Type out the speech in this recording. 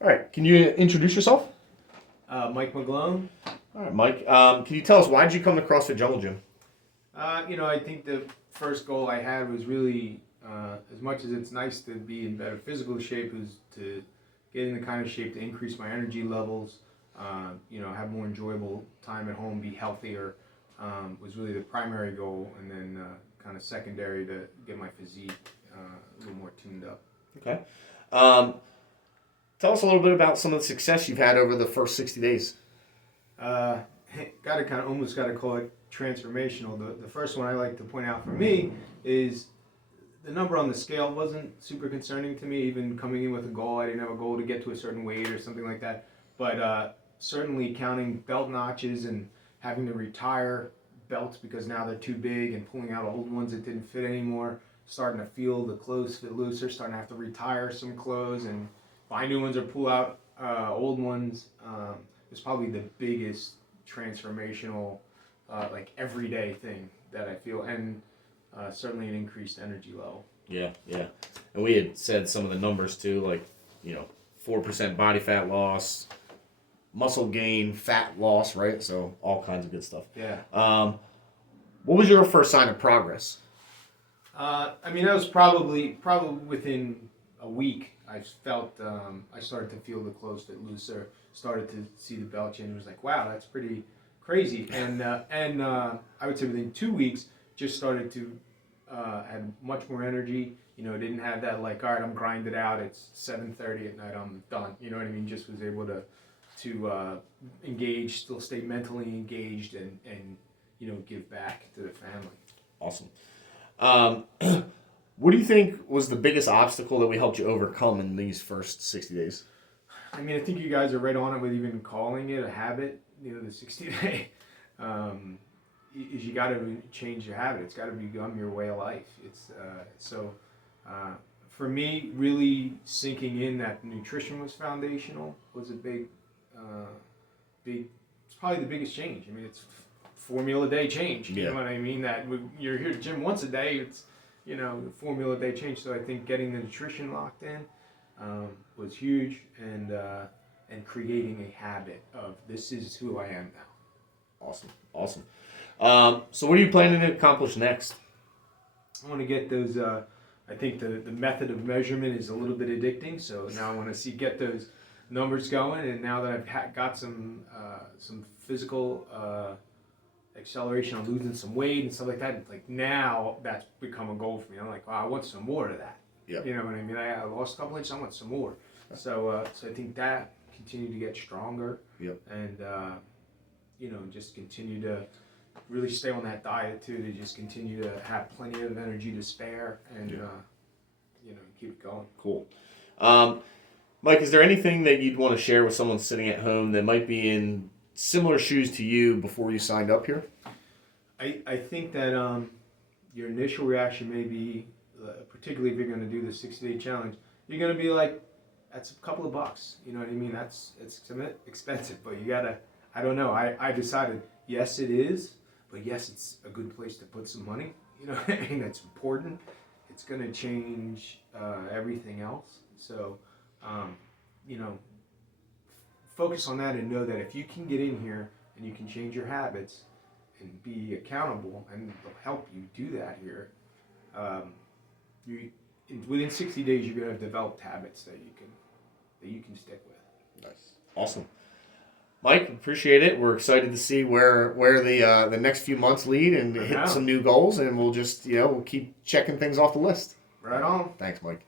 All right. Can you introduce yourself? Mike McGlone. All right, Mike. Can you tell us why did you come to CrossFit Jungle Gym? I think the first goal I had was really, as much as it's nice to be in better physical shape, is to get in the kind of shape to increase my energy levels, have more enjoyable time at home, be healthier, was really the primary goal, and then kind of secondary to get my physique a little more tuned up. Okay. Um, Tell us a little bit about some of the success you've had over the first 60 days. Uh, almost got to call it transformational. The first one I like to point out for me is the number on the scale wasn't super concerning to me. Even coming in with a goal, I didn't have a goal to get to a certain weight or something like that. But certainly counting belt notches and having to retire belts because now they're too big and pulling out old ones that didn't fit anymore. Starting to feel the clothes fit looser. Starting to have to retire some clothes and buy new ones or pull out old ones. Is probably the biggest transformational, everyday thing that I feel, and certainly an increased energy level. Yeah, yeah. And we had said some of the numbers too, 4% body fat loss, muscle gain, fat loss, right? So all kinds of good stuff. Yeah. What was your first sign of progress? That was probably within a week. I felt I started to feel the clothes fit looser. Started to see the belt change. It was like, wow, that's pretty crazy. And I would say within 2 weeks, just started to have much more energy. Didn't have that all right, I'm grinded out. It's 7:30 at night. I'm done. You know what I mean? Just was able to engage, still stay mentally engaged, and give back to the family. Awesome. What do you think was the biggest obstacle that we helped you overcome in these first 60 days? I think you guys are right on it with even calling it a habit. The 60-day is you got to change your habit. It's got to become your way of life. It's for me, really sinking in that nutrition was foundational was a big. It's probably the biggest change. It's 4 meal a day change. You know what I mean? That you're here at the gym once a day. It's 4 meal a day change. So I think getting the nutrition locked in was huge, and creating a habit of this is who I am now. Awesome. So what are you planning to accomplish next? I want to get those. I think the method of measurement is a little bit addicting. So now I want to get those numbers going, and now that I've got some physical acceleration on losing some weight and stuff like that, now that's become a goal for me. I'm like, wow, I want some more of that. Yep. You know what I mean? I lost a couple inches, I want some more. So I think that continue to get stronger. Yep. And just continue to really stay on that diet too, to just continue to have plenty of energy to spare, and keep it going. Cool. Mike, is there anything that you'd want to share with someone sitting at home that might be in similar shoes to you before you signed up here? I think that your initial reaction may be, particularly if you're going to do the 60-day challenge, you're going to be like, that's a couple of bucks. You know what I mean? It's expensive, but you got to, I don't know. I decided, yes, it is, but yes, it's a good place to put some money. You know what I mean? That's important. It's going to change everything else. So, focus on that and know that if you can get in here and you can change your habits and be accountable, and they'll help you do that here, within 60 days you're going to have developed habits that you can stick with. Nice. Awesome. Mike, appreciate it. We're excited to see where the next few months lead and hit some new goals, and we'll just we'll keep checking things off the list. Right on. Thanks, Mike.